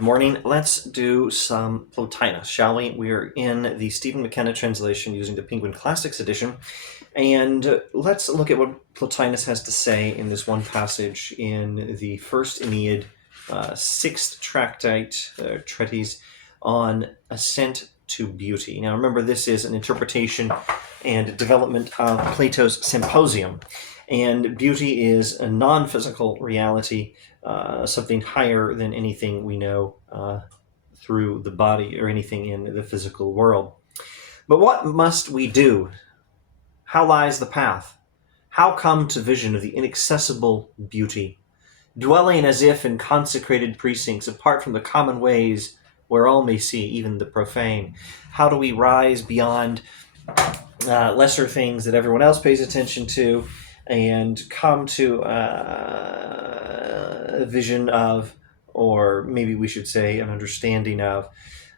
Good morning. Let's do some Plotinus, shall we? We are in the Stephen McKenna translation using the Penguin Classics edition. And let's look at what Plotinus has to say in this one passage in the First Aeneid, sixth tractate, treatise on ascent to beauty. Now remember, this is an interpretation and development of Plato's Symposium. And beauty is a non-physical reality, something higher than anything we know through the body or anything in the physical world. But what must we do? How lies the path? How come to vision of the inaccessible beauty, dwelling as if in consecrated precincts, apart from the common ways where all may see, even the profane? How do we rise beyond lesser things that everyone else pays attention to and come to a vision of, or maybe we should say an understanding of,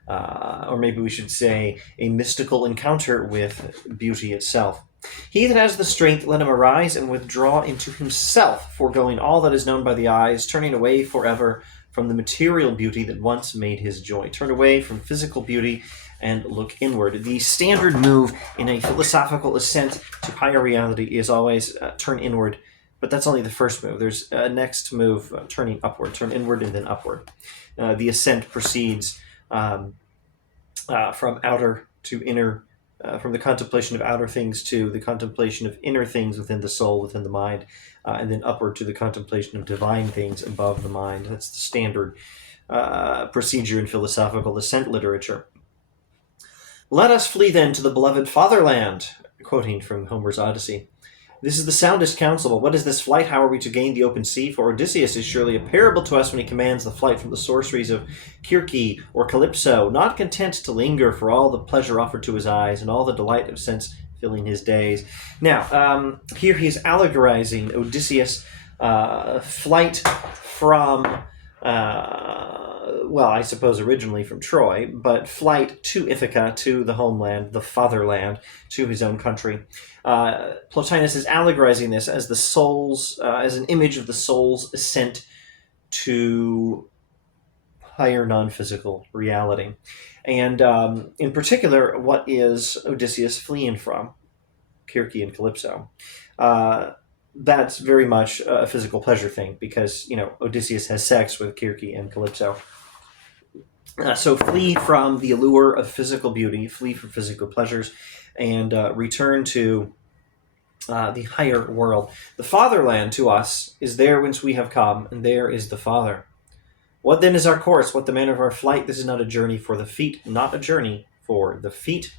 or maybe we should say a mystical encounter with beauty itself? He that has the strength, let him arise and withdraw into himself, foregoing all that is known by the eyes, turning away forever from the material beauty that once made his joy. Turn away from physical beauty and look inward. The standard move in a philosophical ascent to higher reality is always turn inward, but that's only the first move. There's a next move, turning upward, turn inward and then upward. The ascent proceeds from outer to inner, from the contemplation of outer things to the contemplation of inner things within the soul, within the mind, and then upward to the contemplation of divine things above the mind. That's the standard procedure in philosophical ascent literature. Let us flee then to the beloved fatherland, quoting from Homer's Odyssey. This is the soundest counsel, but what is this flight? How are we to gain the open sea? For Odysseus is surely a parable to us when he commands the flight from the sorceries of Circe or Calypso, not content to linger for all the pleasure offered to his eyes and all the delight of sense filling his days. Now, here he's allegorizing Odysseus' flight from, well, I suppose originally from Troy, but flight to Ithaca, to the homeland, the fatherland, to his own country. Plotinus is allegorizing this as the soul's, as an image of the soul's ascent to higher non-physical reality. And in particular, what is Odysseus fleeing from? Circe and Calypso. That's very much a physical pleasure thing because, Odysseus has sex with Circe and Calypso. So flee from the allure of physical beauty, flee from physical pleasures, and return to the higher world. The fatherland to us is there whence we have come, and there is the Father. What then is our course? What the manner of our flight? This is not a journey for the feet, not a journey for the feet.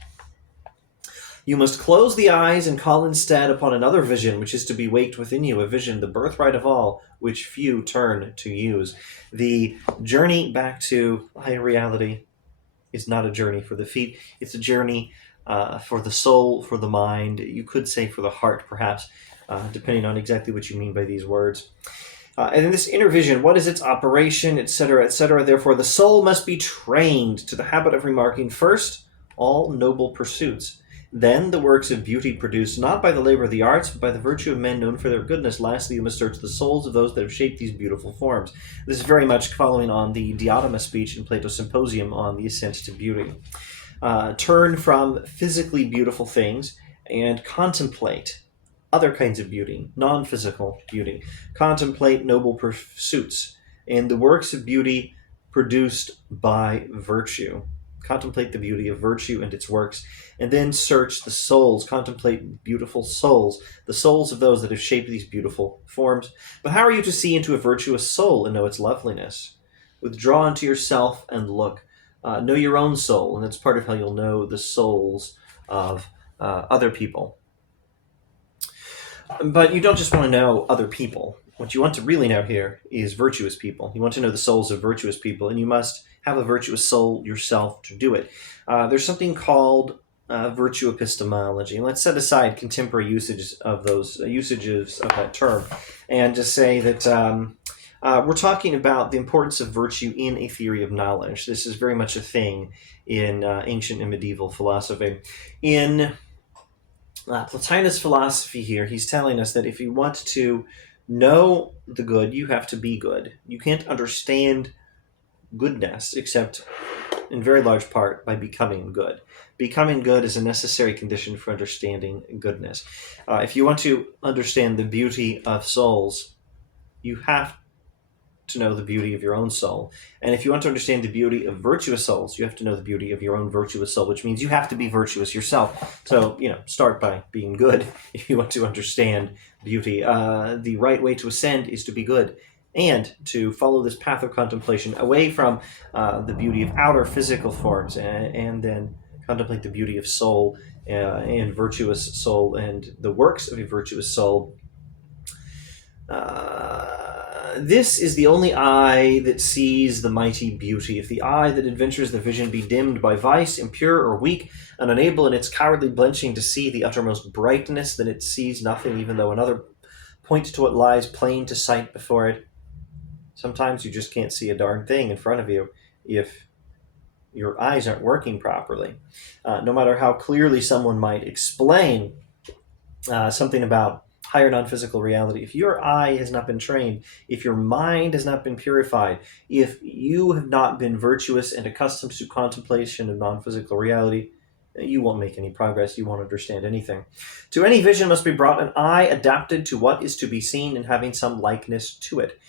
You must close the eyes and call instead upon another vision, which is to be waked within you, a vision, the birthright of all, which few turn to use. The journey back to higher reality is not a journey for the feet. It's a journey for the soul, for the mind. You could say for the heart, perhaps, depending on exactly what you mean by these words. And in this inner vision, what is its operation, etc., etc.? Therefore, the soul must be trained to the habit of remarking first all noble pursuits, then the works of beauty produced not by the labor of the arts, but by the virtue of men known for their goodness. Lastly, you must search the souls of those that have shaped these beautiful forms. This is very much following on the Diadema speech in Plato's Symposium on the ascent to beauty. Turn from physically beautiful things and contemplate other kinds of beauty, non-physical beauty. Contemplate noble pursuits and the works of beauty produced by virtue. Contemplate the beauty of virtue and its works, and then search the souls, contemplate beautiful souls, the souls of those that have shaped these beautiful forms. But how are you to see into a virtuous soul and know its loveliness? Withdraw into yourself and look. Know your own soul, and that's part of how you'll know the souls of other people. But you don't just want to know other people. What you want to really know here is virtuous people. You want to know the souls of virtuous people, and you must have a virtuous soul yourself to do it. There's something called virtue epistemology. And let's set aside contemporary usages of that term and just say that we're talking about the importance of virtue in a theory of knowledge. This is very much a thing in ancient and medieval philosophy. In Plotinus' philosophy here, he's telling us that if you want to know the good, you have to be good. You can't understand goodness, except in very large part by becoming good. Becoming good is a necessary condition for understanding goodness. If you want to understand the beauty of souls, you have to know the beauty of your own soul. And if you want to understand the beauty of virtuous souls, you have to know the beauty of your own virtuous soul, which means you have to be virtuous yourself. So, start by being good if you want to understand beauty. The right way to ascend is to be good and to follow this path of contemplation away from the beauty of outer physical forms and then contemplate the beauty of soul and virtuous soul and the works of a virtuous soul. This is the only eye that sees the mighty beauty. If the eye that adventures the vision be dimmed by vice, impure or weak, and unable in its cowardly blenching to see the uttermost brightness, then it sees nothing, even though another point to what lies plain to sight before it. Sometimes you just can't see a darn thing in front of you if your eyes aren't working properly. No matter how clearly someone might explain something about higher non-physical reality, if your eye has not been trained, if your mind has not been purified, if you have not been virtuous and accustomed to contemplation of non-physical reality, you won't make any progress, you won't understand anything. To any vision must be brought an eye adapted to what is to be seen and having some likeness to it.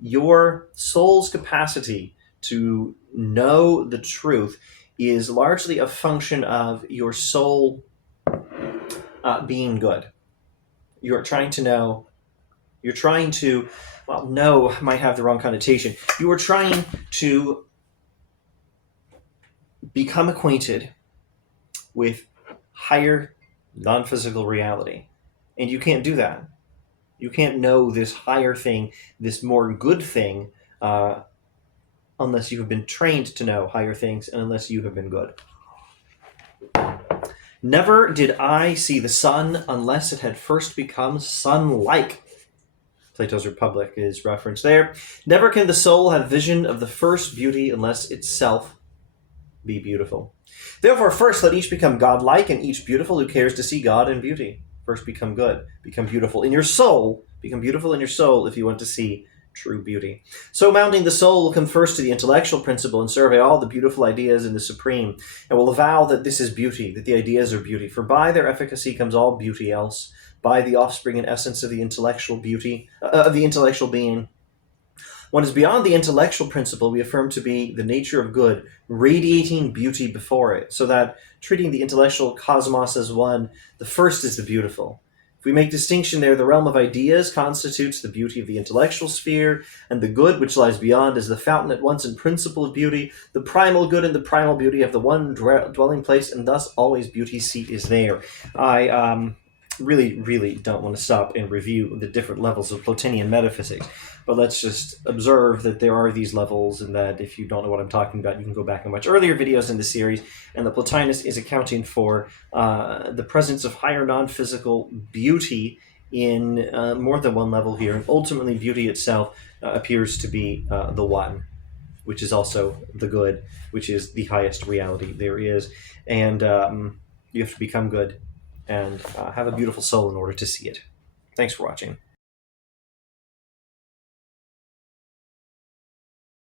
Your soul's capacity to know the truth is largely a function of your soul being good. You're trying to know, know might have the wrong connotation. You are trying to become acquainted with higher non-physical reality. And you can't do that. You can't know this higher thing, this more good thing, unless you have been trained to know higher things and unless you have been good. Never did I see the sun unless it had first become sun-like. Plato's Republic is referenced there. Never can the soul have vision of the first beauty unless itself be beautiful. Therefore, first let each become godlike and each beautiful who cares to see God in beauty. First become good, become beautiful in your soul, become beautiful in your soul if you want to see true beauty. So mounting the soul will come first to the intellectual principle and survey all the beautiful ideas in the supreme, and will avow that this is beauty, that the ideas are beauty, for by their efficacy comes all beauty else, by the offspring and essence of the intellectual beauty, of the intellectual being. What is beyond the intellectual principle we affirm to be the nature of good, radiating beauty before it, so that, treating the intellectual cosmos as one, the first is the beautiful. If we make distinction there, the realm of ideas constitutes the beauty of the intellectual sphere, and the good which lies beyond is the fountain at once and principle of beauty. The primal good and the primal beauty have the one dwelling place, and thus always beauty's seat is there. I really don't want to stop and review the different levels of Plotinian metaphysics, but let's just observe that there are these levels, and that if you don't know what I'm talking about, you can go back and watch earlier videos in the series, and the Plotinus is accounting for the presence of higher non-physical beauty in more than one level here, and ultimately beauty itself appears to be the one, which is also the good, which is the highest reality there is, and you have to become good and have a beautiful soul in order to see it. Thanks for watching.